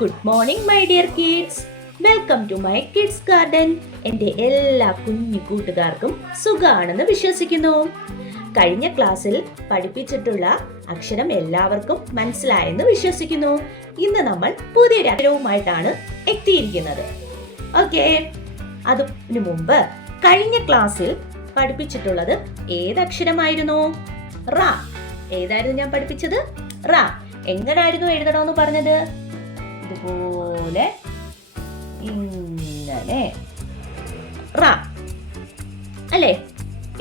Good morning my dear kids. Welcome to my kids garden. എൻ്റെ എല്ലാ കുഞ്ഞു കൂട്ടുകാർക്കും സുഖാണെന്ന് വിശ്വസിക്കുന്നു. കഴിഞ്ഞ ക്ലാസ്സിൽ പഠിപ്പിച്ചിട്ടുള്ള അക്ഷരം എല്ലാവർക്കും മനസ്സിലായെന്ന് വിശ്വസിക്കുന്നു. ഇന്ന് നമ്മൾ പുതിയൊരു അക്ഷരവുമായിട്ടാണ് എത്തിയിരിക്കുന്നത്. ഓക്കെ, അതിനു മുമ്പ് കഴിഞ്ഞ ക്ലാസ്സിൽ പഠിപ്പിച്ചിട്ടുള്ളത് ഏതക്ഷരമായിരുന്നു? റ. ഏതായിരുന്നു ഞാൻ പഠിപ്പിച്ചത്? റ. എങ്ങനായിരുന്നു എഴുതണമെന്ന് പറഞ്ഞത്? ഇതുപോലെ, ഇങ്ങനെ. റ അല്ലേ?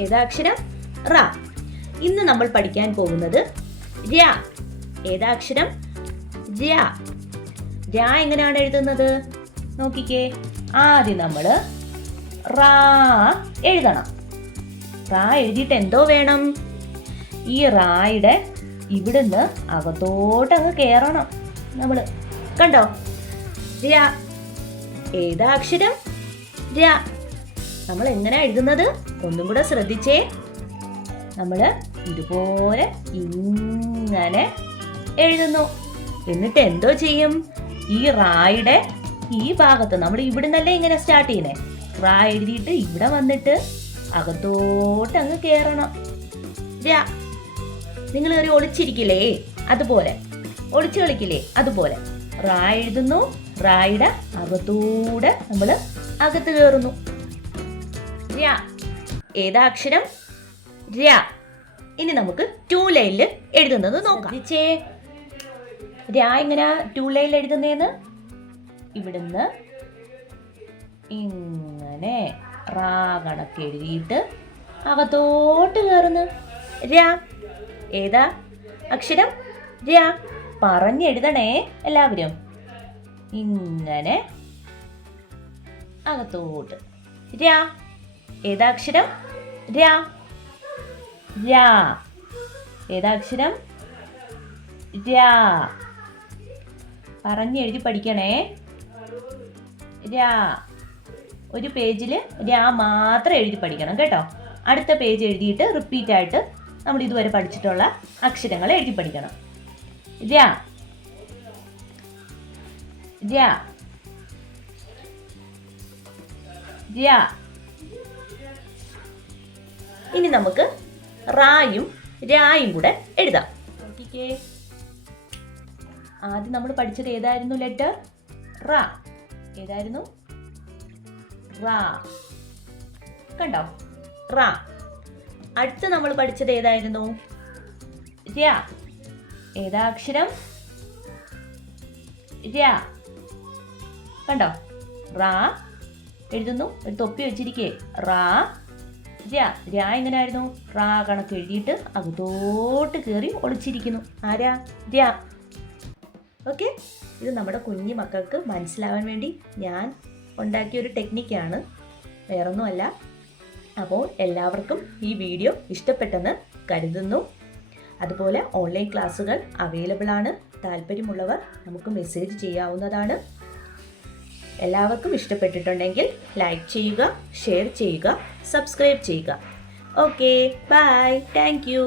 ഏതാ അക്ഷരം? റ. ഇന്ന് നമ്മൾ പഠിക്കാൻ പോകുന്നത് ര. ഏതാ അക്ഷരം? ര. ര എങ്ങനെയാണ് എഴുതുന്നത് നോക്കിക്കേ. ആദ്യം നമ്മൾ റ എഴുതണം. റ എഴുതിയിട്ട് എന്തോ വേണം? ഈ റായുടെ ഇവിടുന്ന് അകത്തോട്ടങ്ങ് കയറണം നമ്മള്. കണ്ടോ? ര. ഏതാ അക്ഷരം? ര. നമ്മൾ എങ്ങനെ എഴുതുന്നത്? ഒന്നും കൂടെ ശ്രദ്ധിച്ചേ. നമ്മൾ ഇതുപോലെ ഇങ്ങനെ എഴുതുന്നു. എന്നിട്ട് എന്തോ ചെയ്യും? ഈ റായുടെ ഈ ഭാഗത്ത് നമ്മൾ ഇവിടുന്നല്ലേ ഇങ്ങനെ സ്റ്റാർട്ട് ചെയ്യുന്നേ. റാ എഴുതിയിട്ട് ഇവിടെ വന്നിട്ട് അകത്തോട്ട് അങ്ങ് കയറണം. ര. നിങ്ങൾ ഒരു ഒളിച്ചിരിക്കില്ലേ, അതുപോലെ ഒളിച്ചു കളിക്കില്ലേ, അതുപോലെ റാ എഴുതുന്നു. റായുടെ അകത്തൂടെ നമ്മൾ അകത്ത് കയറുന്നു. ര. ഏതാ അക്ഷരം? ര. ഇനി നമുക്ക് 2 ലൈനിൽ എഴുതുന്നത് നോക്കാം. ര എങ്ങനെ 2 ലൈനിൽ എഴുതുന്നേന്ന്? ഇവിടുന്ന് ഇങ്ങനെ റാ കണക്ക് എഴുതിയിട്ട് അകത്തോട്ട് കയറുന്നു. ര. ഏതാ അക്ഷരം? ര. പറഞ്ഞെഴുതണേ എല്ലാവരും. ഇങ്ങനെ അകത്തോട്ട്. ര. ഏതാ അക്ഷരം? ര. ര. ഏതാ അക്ഷരം? ര. പറഞ്ഞെഴുതി പഠിക്കണേ. ര. ഒരു പേജിൽ ര മാത്രം എഴുതി പഠിക്കണം കേട്ടോ. അടുത്ത പേജ് എഴുതിയിട്ട് റിപ്പീറ്റ് ആയിട്ട് നമ്മൾ ഇതുവരെ പഠിച്ചിട്ടുള്ള അക്ഷരങ്ങൾ എഴുതി പഠിക്കണം. ര. ര. ര. ഇനി നമുക്ക് റായും രായും കൂടെ എഴുതാം. നോക്കിക്കേ. ആദ്യം നമ്മൾ പഠിച്ചത് ഏതായിരുന്നു ലെറ്റർ? റ. ഏതായിരുന്നു? റ. കണ്ടോ? റ. അടുത്ത് നമ്മൾ പഠിച്ചത് ഏതായിരുന്നു? ര. ഏതാ അക്ഷരം? ര. കണ്ടോ? റാ എഴുതുന്നു. ഒരു തൊപ്പി വെച്ചിരിക്കേ. റാ. ര. ര എങ്ങനെയായിരുന്നു? റാ കണക്ക് എഴുതിയിട്ട് അകത്തോട്ട് കയറി ഒളിച്ചിരിക്കുന്നു. ആരാ? ര. ഓക്കെ, ഇത് നമ്മുടെ കുഞ്ഞു മക്കൾക്ക് മനസ്സിലാവാൻ വേണ്ടി ഞാൻ ഉണ്ടാക്കിയ ഒരു ടെക്നിക്കാണ്, വേറൊന്നുമല്ല. അപ്പോൾ എല്ലാവർക്കും ഈ വീഡിയോ ഇഷ്ടപ്പെട്ടെന്ന് കരുതുന്നു. അതുപോലെ ഓൺലൈൻ ക്ലാസ്സുകൾ അവൈലബിൾ ആണ്. താല്പര്യമുള്ളവർ നമുക്ക് മെസ്സേജ് ചെയ്യാവുന്നതാണ്. എല്ലാവർക്കും ഇഷ്ടപ്പെട്ടിട്ടുണ്ടെങ്കിൽ ലൈക്ക് ചെയ്യുക, ഷെയർ ചെയ്യുക, സബ്സ്ക്രൈബ് ചെയ്യുക. Okay, bye, thank U.